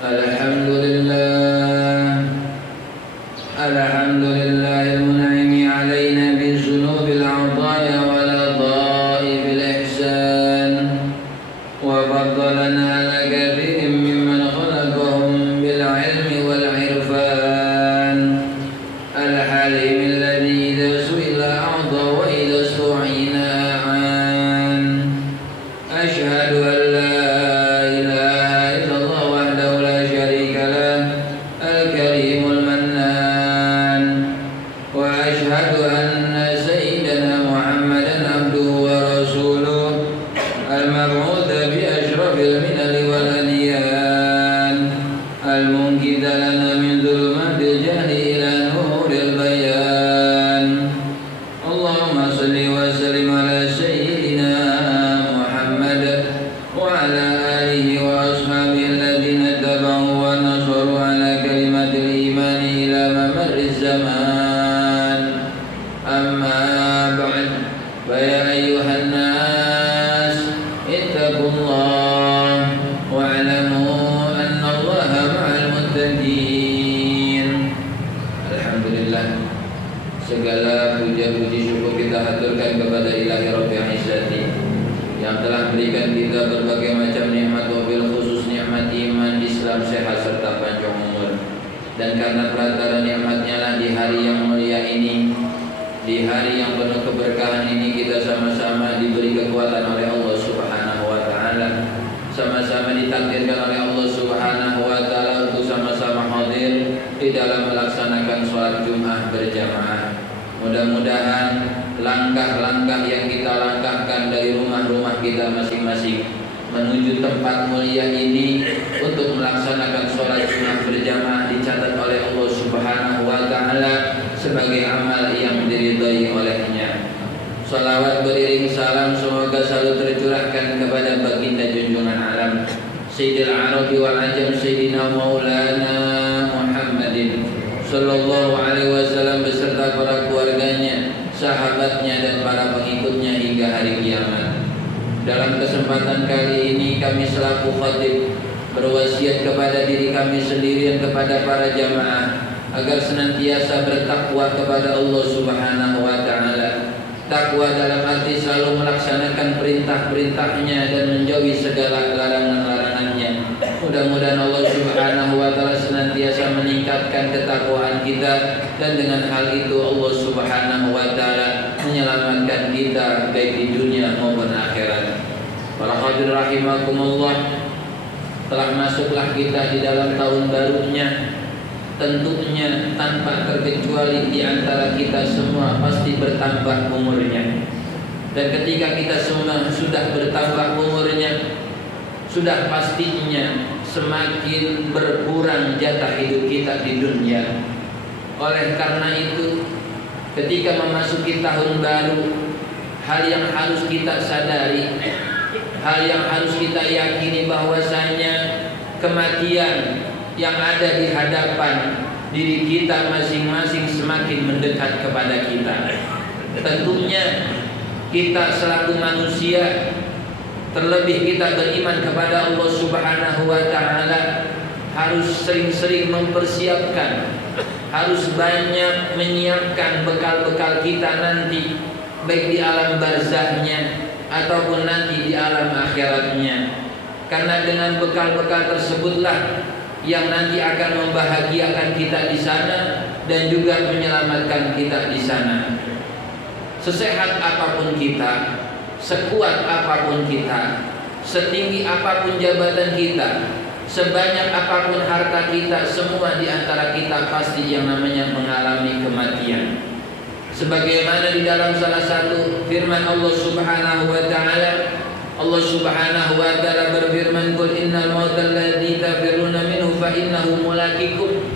Alhamdulillah, alhamdulillahil mun'imi alaina bizunubil ataya wa lataifil ihsan wa faddalana ala kathirin mimman khalaqahum bil ilmi wal irfan al-halim alladhi idha su'ila a'ta wa idha stu'ina a'an. Ashhadu an la segala puja-puji syukur kita haturkan kepada Ilahi Rabbil Izzati yang telah berikan kita berbagai macam nikmat, wabil khusus nikmat iman, Islam, sehat serta panjang umur. Dan karena perantara nikmatnya lah di hari yang mulia ini, di hari yang penuh keberkahan ini, kita sama-sama diberi kekuatan oleh Allah Subhanahu wa taala, sama-sama ditakdirkan oleh Allah Subhanahu wa taala untuk sama-sama hadir di dalam melaksanakan sholat Jumat berjamaah. Mudah-mudahan langkah-langkah yang kita langkahkan dari rumah-rumah kita masing-masing menuju tempat mulia ini untuk melaksanakan sholat Jumat berjamaah dicatat oleh Allah Subhanahu wa taala sebagai amal yang diridhai olehnya. Salawat beriring salam semoga selalu tercurahkan kepada baginda junjungan alam Sayyidil Arabi wal Ajam Sayyidina Maulana Muhammadin sallallahu alaihi wasallam beserta para keluarganya, sahabatnya dan para pengikutnya hingga hari kiamat. Dalam kesempatan kali ini kami selaku khatib berwasiat kepada diri kami sendiri dan kepada para jamaah agar senantiasa bertakwa kepada Allah Subhanahu wa taala. Takwa dalam arti selalu melaksanakan perintah-perintahnya dan menjauhi segala larangan-larangannya. Mudah-mudahan Allah Subhanahu wa taala senantiasa meningkatkan ketakwaan kita dan dengan hal itu Allah Subhanahu wa taala menyelamatkan kita baik di dunia maupun akhirat. Para hadirin rahimakumullah, telah masuklah kita di dalam tahun barunya. Tentunya tanpa terkecuali di antara kita semua pasti bertambah umurnya. Dan ketika kita semua sudah bertambah umurnya, sudah pastinya semakin berkurang jatah hidup kita di dunia. Oleh karena itu, ketika memasuki tahun baru, hal yang harus kita sadari, hal yang harus kita yakini bahwasanya kematian yang ada di hadapan diri kita masing-masing semakin mendekat kepada kita. Tentunya kita selaku manusia, terlebih kita beriman kepada Allah Subhanahu wa taala, harus sering-sering mempersiapkan, harus banyak menyiapkan bekal-bekal kita nanti, baik di alam barzahnya ataupun nanti di alam akhiratnya. Karena dengan bekal-bekal tersebutlah yang nanti akan membahagiakan kita di sana dan juga menyelamatkan kita di sana. Sesehat apapun kita, sekuat apapun kita, setinggi apapun jabatan kita, sebanyak apapun harta kita, semua di antara kita pasti yang namanya mengalami kematian. Sebagaimana di dalam salah satu firman Allah Subhanahu wa taala, Allah Subhanahu wa taala berfirman, "Qul innal mautal ladzi tafirruna minhu fa innahu mulaqikum."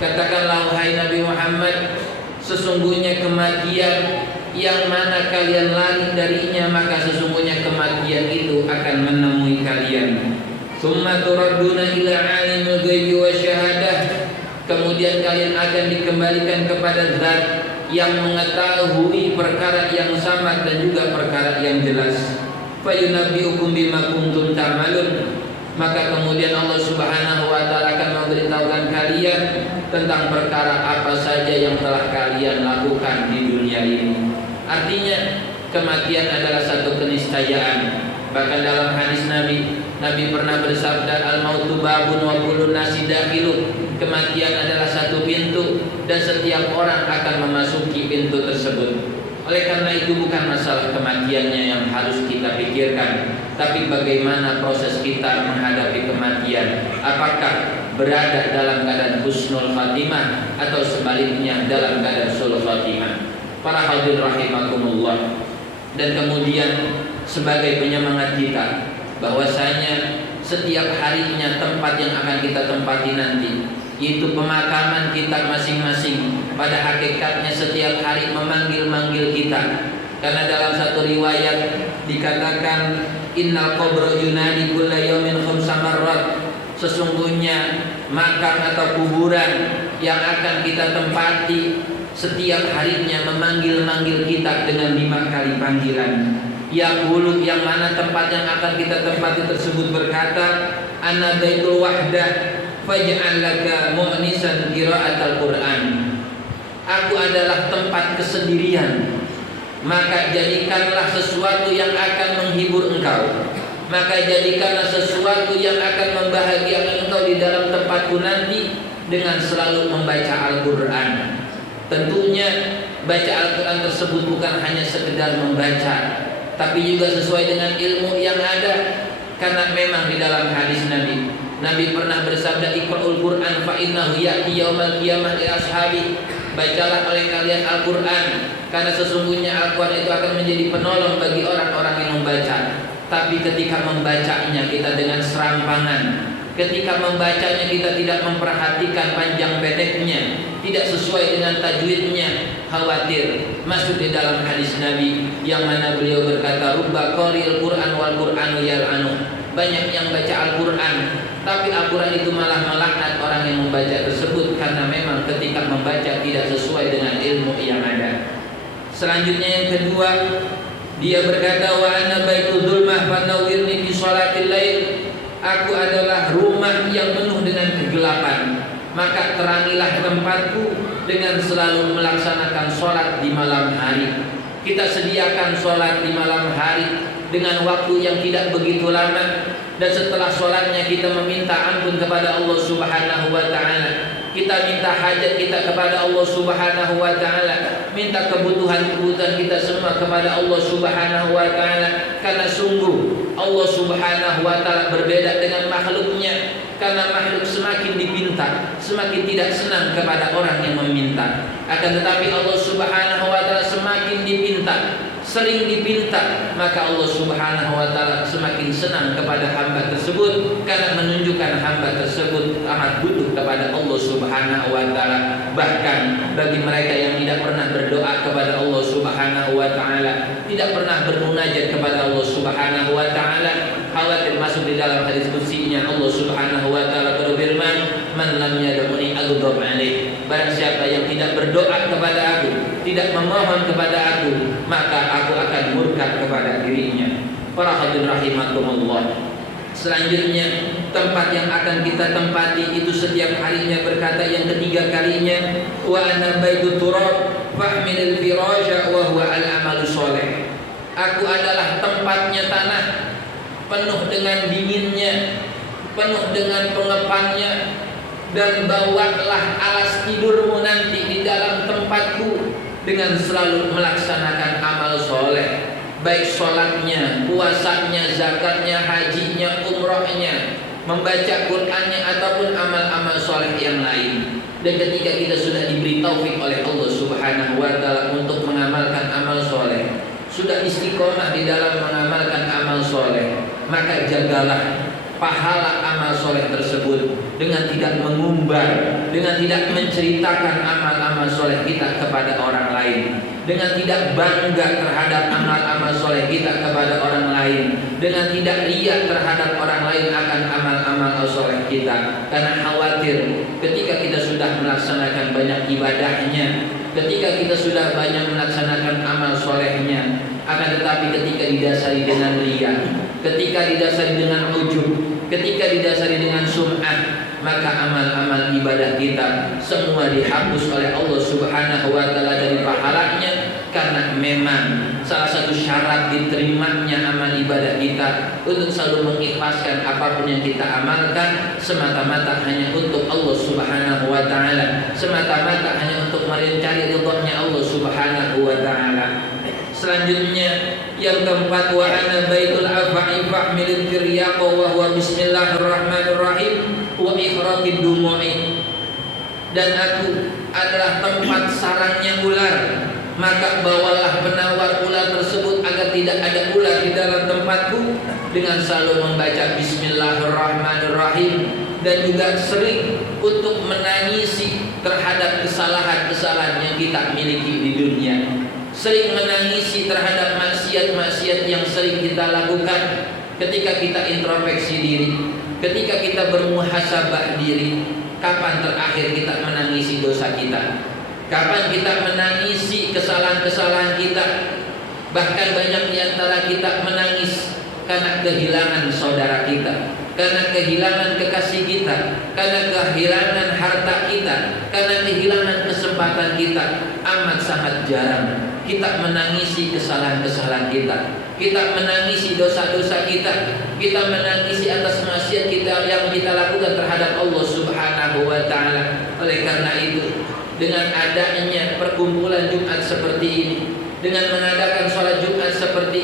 Katakanlah wahai Nabi Muhammad, sesungguhnya kematian yang mana kalian lari darinya, maka sesungguhnya kematian itu akan menemui kalian. Tsumma turadduna ila alimil ghaibi wasyahadah. Kemudian kalian akan dikembalikan kepada Zat yang mengetahui perkara yang samad dan juga perkara yang jelas. Fayunabbiukum bima kuntum ta'malun. maka kemudian Allah Subhanahu wa taala akan memberitahukan kalian tentang perkara apa saja yang telah kalian lakukan di dunia ini. Artinya kematian adalah satu keniscayaan. Bahkan dalam hadis Nabi pernah bersabda, al-mautu babun wa kullun nasi dakhiluh. Kematian adalah satu pintu dan setiap orang akan memasuki pintu tersebut. Oleh karena itu bukan masalah kematiannya yang harus kita pikirkan, tapi bagaimana proses kita menghadapi kematian. Apakah berada dalam keadaan husnul khatimah atau sebaliknya dalam keadaan sul khatimah. Para hadirin rahimakumullah. Dan kemudian sebagai penyemangat kita bahwasanya setiap harinya tempat yang akan kita tempati nanti, yaitu pemakaman kita masing-masing, pada hakikatnya setiap hari memanggil-manggil kita. Karena dalam satu riwayat dikatakan innal qabra yunadi kulla yawmin khamsa marrat. Sesungguhnya makam atau kuburan yang akan kita tempati setiap harinya memanggil-manggil kita dengan 5 kali panggilan. Yaqulu, yang mana tempat yang akan kita tempati tersebut berkata, ana baitul wahdah faj'al laka mu'nisan qira'atal Qur'an. Aku adalah tempat kesendirian, maka jadikanlah sesuatu yang akan menghibur engkau. Maka jadikanlah sesuatu yang akan membahagiakan engkau di dalam tempatku nanti dengan selalu membaca Al-Qur'an. Tentunya baca Al-Quran tersebut bukan hanya sekedar membaca, tapi juga sesuai dengan ilmu yang ada. Karena memang di dalam hadis Nabi pernah bersabda, iqra'ul Qur'an fa innahu ya'ti yaumal qiyamah li ashabi. Bacalah oleh kalian Al-Quran, karena sesungguhnya Al-Quran itu akan menjadi penolong bagi orang-orang yang membaca. Tapi ketika membacanya kita dengan serampangan, ketika membacanya kita tidak memperhatikan panjang pendeknya, tidak sesuai dengan tajwidnya, khawatir masuk di dalam hadis Nabi yang mana beliau berkata, rubba qari'il Qur'an wal Qur'anu yal'anu. Banyak yang baca Al-Quran, tapi Al-Quran itu malah melaknat orang yang membaca tersebut, karena memang ketika membaca tidak sesuai dengan ilmu yang ada. Selanjutnya yang kedua, dia berkata, wa anna baitu dzulmah fanawwirni fi sholatil lail. Aku adalah rumah yang penuh dengan kegelapan, maka terangilah tempatku dengan selalu melaksanakan sholat di malam hari. Kita sediakan sholat di malam hari dengan waktu yang tidak begitu lama, dan setelah sholatnya kita meminta ampun kepada Allah Subhanahu wa ta'ala. Kita minta hajat kita kepada Allah Subhanahu wa ta'ala, minta kebutuhan-kebutuhan kita semua kepada Allah Subhanahu wa ta'ala. Karena sungguh Allah Subhanahu wa ta'ala berbeda dengan makhluknya. Karena makhluk semakin dipinta, semakin tidak senang kepada orang yang meminta. Akan tetapi Allah Subhanahu wa ta'ala semakin dipinta, sering dipinta, maka Allah Subhanahu wa ta'ala semakin senang kepada hamba tersebut, karena menunjukkan hamba tersebut amat butuh kepada Allah Subhanahu wa ta'ala. Bahkan bagi mereka yang tidak pernah berdoa kepada Allah Subhanahu wa ta'ala, tidak pernah bermunajat kepada Allah Subhanahu wa ta'ala, khawatir masuk di dalam hadis qudsinya Allah Subhanahu wa ta'ala berfirman, man lam yad'uni aghdab alaih. Barang siapa yang tidak berdoa kepada aku, tidak memohon kepada aku, maka aku akan murka kepada dirinya. Para hadirin rahimakumullah. Selanjutnya, tempat yang akan kita tempati itu setiap harinya berkata yang ketiga kalinya, wa ana baitut turab fahmilil firasha wa huwa al-amalu sholih. Aku adalah tempatnya tanah, penuh dengan dinginnya, penuh dengan pengepannya, dan bawalah alas tidurmu nanti di dalam tempatku dengan selalu melaksanakan amal soleh, baik sholatnya, puasanya, zakatnya, hajinya, umrohnya, membaca Qur'annya, ataupun amal-amal soleh yang lain. Dan ketika kita sudah diberi taufik oleh Allah Subhanahu wa ta'ala untuk mengamalkan amal soleh, sudah istiqomah di dalam mengamalkan amal soleh, maka jagalah pahala amal soleh tersebut dengan tidak mengumbar, dengan tidak menceritakan amal-amal soleh kita kepada orang lain, dengan tidak bangga terhadap amal-amal soleh kita kepada orang lain, dengan tidak riya terhadap orang lain akan amal-amal soleh kita. Karena khawatir ketika kita sudah melaksanakan banyak ibadahnya, ketika kita sudah banyak melaksanakan amal solehnya, akan tetapi ketika didasari dengan riya, ketika didasari dengan ujub, ketika didasari dengan sum'ah, maka amal-amal ibadah kita semua dihapus oleh Allah Subhanahu wa taala dari pahalanya, karena memang salah satu syarat diterimanya amal ibadah kita untuk selalu mengikhlaskan apapun yang kita amalkan semata-mata hanya untuk Allah Subhanahu wa taala, semata-mata hanya untuk mencari ridhonya Allah Subhanahu wa taala. Selanjutnya yang keempat, wa ana baitul afa'i fahmil tiryaqa wa huwa bismillahirrahmanirrahim wa ikhraqid dumu'i. Dan aku adalah tempat sarangnya ular, maka bawalah penawar ular tersebut agar tidak ada ular di dalam tempatku, dengan selalu membaca bismillahirrahmanirrahim, dan juga sering untuk menangisi terhadap kesalahan-kesalahan yang kita miliki di dunia, sering menangisi terhadap maksiat-maksiat yang sering kita lakukan. Ketika kita introspeksi diri, ketika kita bermuhasabah diri, kapan terakhir kita menangisi dosa kita? Kapan kita menangisi kesalahan-kesalahan kita? Bahkan banyak di antara kita menangis karena kehilangan saudara kita, karena kehilangan kekasih kita, karena kehilangan harta kita, karena kehilangan kesempatan kita. Amat sangat jarang kita menangisi kesalahan-kesalahan kita, kita menangisi dosa-dosa kita, kita menangisi atas maksiat kita yang kita lakukan terhadap Allah Subhanahu wa taala. Oleh karena itu, dengan adanya perkumpulan Jumat seperti ini, dengan mengadakan sholat Jumat seperti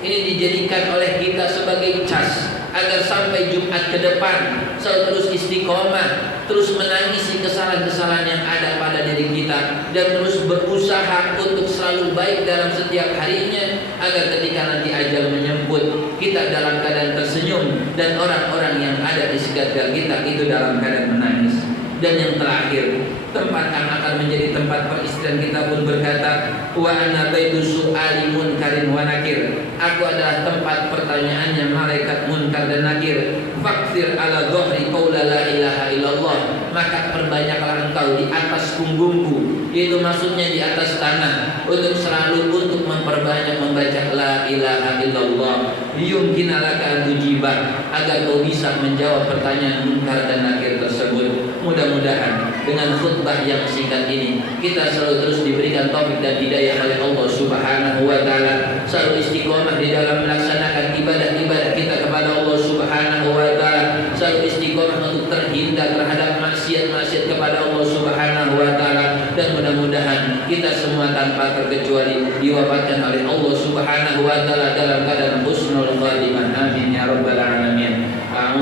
ini dijadikan oleh kita sebagai cas agar sampai Jumat ke depan selalu terus istiqomah, terus menangisi kesalahan-kesalahan yang ada pada diri kita, dan terus berusaha untuk selalu baik dalam setiap harinya, agar ketika nanti ajal menyebut kita dalam keadaan tersenyum dan orang-orang yang ada di sekitar kita itu dalam keadaan menangis. Dan yang terakhir, tempat yang akan menjadi tempat peristian kita pun berkata, wa ana baitu su'ali munkarin wa nakir. Aku adalah tempat pertanyaannya malaikat munkar dan nakir. Fakfir ala dhahri qaula la ilaha illallah. Maka perbanyaklah engkau di atas punggungku, yaitu maksudnya di atas tanah, untuk selalu untuk memperbanyak membaca la ilaha illallah. Yumkina laka an tujibah, agar kau bisa menjawab pertanyaan munkar dan nakir tersebut. Mudah-mudahan dengan khutbah yang singkat ini kita selalu terus diberikan taufik dan hidayah oleh Allah Subhanahu wa taala, selalu istiqomah di dalam melaksanakan ibadah-ibadah kita kepada Allah Subhanahu wa taala, selalu istiqomah untuk terhindar terhadap maksiat-maksiat kepada Allah Subhanahu wa taala, dan mudah-mudahan kita semua tanpa terkecuali diwafatkan oleh Allah Subhanahu wa taala dalam keadaan husnul khatimah. Amin ya rabbal alamin.